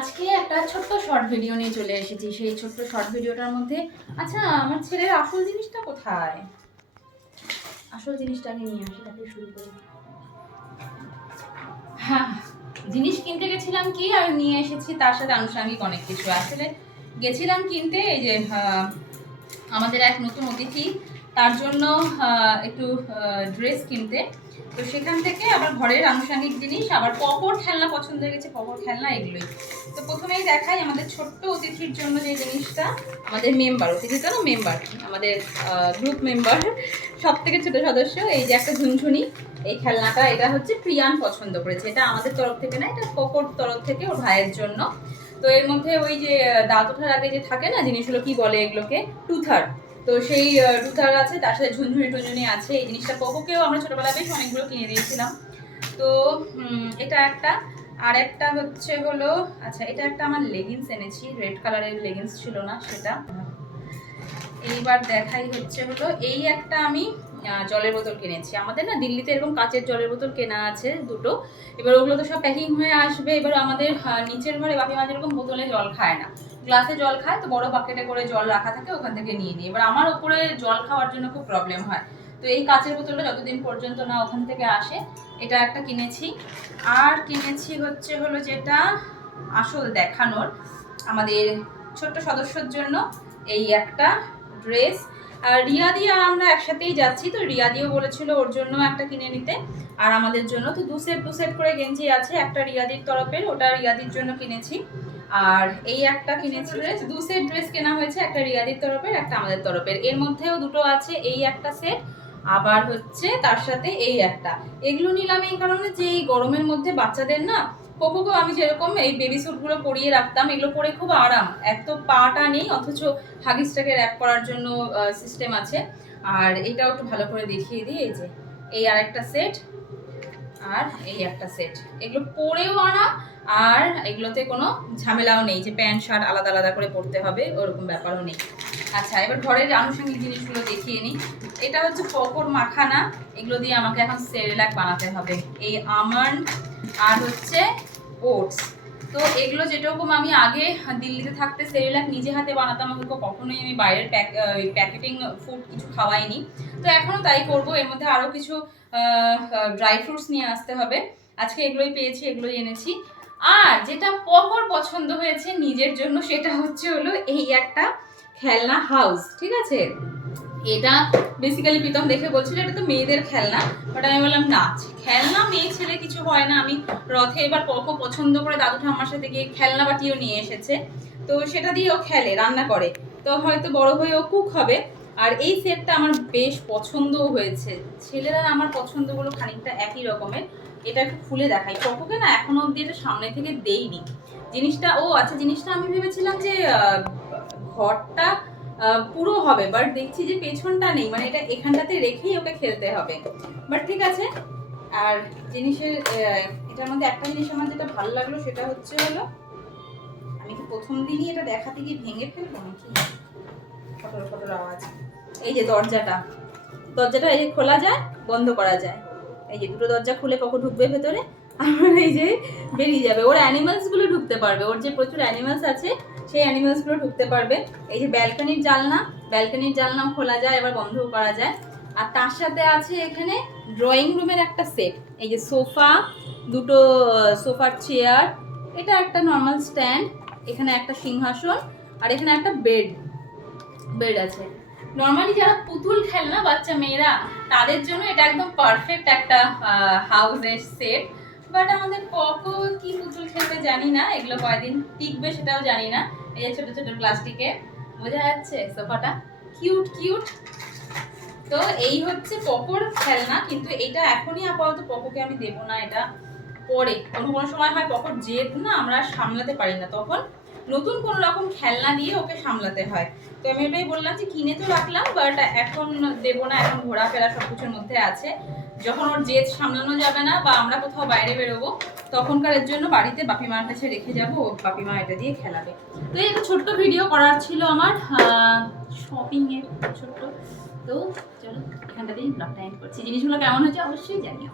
আজকে একটা ছোট্ট শর্ট ভিডিও নিয়ে চলে এসেছি। সেই ছোট্ট শর্ট ভিডিওটার মধ্যে আচ্ছা আমার ছেলের আসল জিনিসটা কোথায়? আসল জিনিসটাকে নিয়ে আসি, তাকে শুরু করি। হ্যাঁ, জিনিস কিনতে গেছিলাম কি আর নিয়ে এসেছি তার সাথে আনুষঙ্গিক অনেক কিছু। আসলে গেছিলাম কিনতে এই যে আমাদের এক নতুন অতিথি, তার জন্য একটু ড্রেস কিনতে। তো সেখান থেকে আবার ঘরের আনুষঙ্গিক জিনিস, আবার পকর খেলনা পছন্দ হয়ে গেছে, পকর খেলনা এগুলোই। তো প্রথমেই দেখাই আমাদের ছোট্ট অতিথির জন্য যে জিনিসটা, আমাদের মেম্বার, অতিথি তো না মেম্বার, আমাদের গ্রুপ মেম্বার, সব থেকে ছোট সদস্য। এই যে একটা ঝুনঝুনি, এই খেলনাটা, এটা হচ্ছে প্রিয়ান পছন্দ করেছে। এটা আমাদের তরফ থেকে না, এটা পকর তরফ থেকে ওর ভাইয়ের জন্য। তো এর মধ্যে ওই যে দাঁত ওঠার আগে যে থাকে না জিনিসগুলো, কি বলে এগুলোকে, টুথার। তো সেই টুথার আছে, তার সাথে ঝুনঝুনি টুনঝুনি আছে। এই জিনিসটা পকোকেও আমরা ছোটবেলায় বেশ অনেকগুলো কিনে দিয়েছিলাম। তো এটা একটা। আর একটা হচ্ছে হলো, আচ্ছা এটা একটা আমার লেগিংস এনেছি, রেড কালারের লেগিংস ছিল না সেটা। এইবার দেখাই হচ্ছে হলো, এই একটা আমি জলের বোতল কিনেছি। আমাদের না দিল্লিতে এরকম কাচের জলের বোতল কেনা আছে দুটো। এবার ওগুলো তো সব প্যাকিং হয়ে আসবে। এবার আমাদের নিচের ঘরে বাপিমা যেরকম বোতলে জল খায় না, গ্লাসে জল খায়, তো বড় বাকেটে করে জল রাখা থাকে, ওখান থেকে নিয়ে নিই। এবার আমার ওপরে জল খাওয়ার জন্য খুব প্রবলেম হয়, তো এই কাচের বোতলটা যতদিন পর্যন্ত না ওখান থেকে আসে, এটা একটা কিনেছি। আর কিনেছি হচ্ছে হলো যেটা আসল দেখানোর, আমাদের ছোট্ট সদস্যর জন্য এই একটা ড্রেস। আর রিয়াদি আর আমরা একসাথেই যাচ্ছি, তো রিয়াদিও বলেছিল ওর জন্য একটা কিনে নিতে, আর আমাদের জন্য। তো দু সেট করে গেঞ্জি আছে, একটা রিয়াদির তরফের, ওটা রিয়াদির জন্য কিনেছি। আর এই একটা কিনেছি ড্রেস, দু সেট ড্রেস কেনা হয়েছে, একটা রিয়াদির তরফের, একটা আমাদের তরফের। এর মধ্যেও দুটো আছে, এই একটা সেট, আবার হচ্ছে তার সাথে এই একটা। এগুলো নিলাম এই কারণে যে এই গরমের মধ্যে বাচ্চাদের না, পোকোকেও আমি যেরকম এই বেবি স্যুটগুলো পরিয়ে রাখতাম, এগুলো পরে খুব আরাম। এক তো পাটা নেই, অথচ হাগিসটাকে র্যাপ করার জন্য সিস্টেম আছে। আর এটাও একটু ভালো করে দেখিয়ে দিই, এই যে এই আর একটা সেট, আর এই একটা সেট। এগুলো পরেও আরাম, আর এগুলোতে কোনো ঝামেলাও নেই যে প্যান্ট শার্ট আলাদা আলাদা করে পরতে হবে, ওরকম ব্যাপারও নেই। আচ্ছা, এবার ঘরের আনুষঙ্গিক জিনিসগুলো দেখিয়ে নিই। এটা হচ্ছে পকর মাখানা, এগুলো দিয়ে আমাকে এখন সেরেলাক বানাতে হবে। এই আমন্ড আর হচ্ছে ওটস। তো এগুলো যেরকম আমি আগে দিল্লিতে থাকতে সেরেলাক নিজে হাতে বানাতাম, আমাকে কখনোই আমি বাইরের প্যাকেটিং ফুড কিছু খাওয়াইনি। তো এখনও তাই করব। এর মধ্যে আরও কিছু ড্রাই ফ্রুটস নিয়ে আসতে হবে। আজকে এগুলোই পেয়েছি, এগুলোই এনেছি। আর যেটা পকর পছন্দ হয়েছে নিজের জন্য, সেটা হচ্ছে হলো এই একটা খেলনা হাউস, ঠিক আছে। এটা বেসিক্যালি প্রীতম দেখে বলছিল এটা তো মেয়েদের খেলনা, বাট আমি বললাম না, খেলনা মেয়ে ছেলে কিছু হয় না। আমি রথে এবার পকো পছন্দ করে দাদু ঠাম্মার সাথে গিয়ে খেলনা বাটিও নিয়ে এসেছে, তো সেটা দিয়ে ও খেলে, রান্না করে, তো হয়তো বড় হয়ে ও কুক হবে। আর এই সেটটা আমার বেশ পছন্দও হয়েছে। ছেলেরা আমার পছন্দগুলো খানিকটা একই রকমের। এটা একটু খুলে দেখাই, পকোকে না এখনো অব্দি এটা সামনে থেকে দেইনি জিনিসটা। ও আচ্ছা, জিনিসটা আমি ভেবেছিলাম যে ঘরটা পুরো হবে, বাট দেখছি যে পেছনটা নেই, মানে এটা এখানটাতে রেখেই ওকে খেলতে হবে। বাট ঠিক আছে। আর জিনিসের এটার মধ্যে একটা জিনিস আমার যেটা ভালো লাগলো, সেটা হচ্ছে হলো, আমি কি প্রথম দিনই এটা দেখাতে গিয়ে ভেঙে ফেলবো নাকি? ফটোর ফটোর আওয়াজ। এই যে দরজাটা, এই যে খোলা যায়, বন্ধ করা যায়। এই যে দুটো দরজা খুলে পকো ঢুকবে ভেতরে, আর এই যে বেরিয়ে যাবে। ওর অ্যানিমালস গুলো ঢুকতে পারবে, ওর যে প্রচুর অ্যানিমালস আছে সেই অ্যানিমালস গুলো ঢুকতে পারবে। এই যে ব্যালকনির জানলাও খোলা যায়, এবার বন্ধও করা যায়। আর তার সাথে আছে এখানে ড্রয়িং রুমের একটা সেট। এই যে সোফা, দুটো সোফার চেয়ার, এটা একটা নর্মাল স্ট্যান্ড, এখানে একটা সিংহাসন, আর এখানে একটা বেড আছে। নর্মালি যারা পুতুল খেলে না বাচ্চা মেয়েরা, তাদের জন্য এটা একদম পারফেক্ট একটা হাউসের সেট। বাট আমাদের পকো কি পুতুল খেলবে জানি না, এগুলো কয়দিন টিকবে সেটাও জানি না। এই যে ছোট ছোট প্লাস্টিকে, বোঝা যাচ্ছে সোফাটা, কিউট। তো এই হচ্ছে পকোর খেলনা, কিন্তু এটা এখনই আপাতত পকোকে আমি দেবো না, এটা পরে কোনো সময় হয় পকোর জেদ না আমরা সামলাতে পারি না, তখন নতুন কোন রকম খেলনা দিয়ে ওকে সামলাতে হয়। তো আমি এটাই বললাম যে কিনে তো রাখলাম, বাট এখন দেবো না, এখন ঘোরাফেরা সবকিছুর মধ্যে আছে। যখন ওর জেদ সামলানো যাবে না বা আমরা কোথাও বাইরে বেরোবো, তখনকারের জন্য বাড়িতে বাপিমার কাছে রেখে যাবো, বাপিমা এটা দিয়ে খেলাবে। তো এই একটা ছোট্ট ভিডিও করার ছিল আমার, শপিং এর ছোট্ট। তো চলো এখানটাতেই ব্লগটা এন্ড করছি। জিনিসগুলো কেমন হয়েছে অবশ্যই জানিও।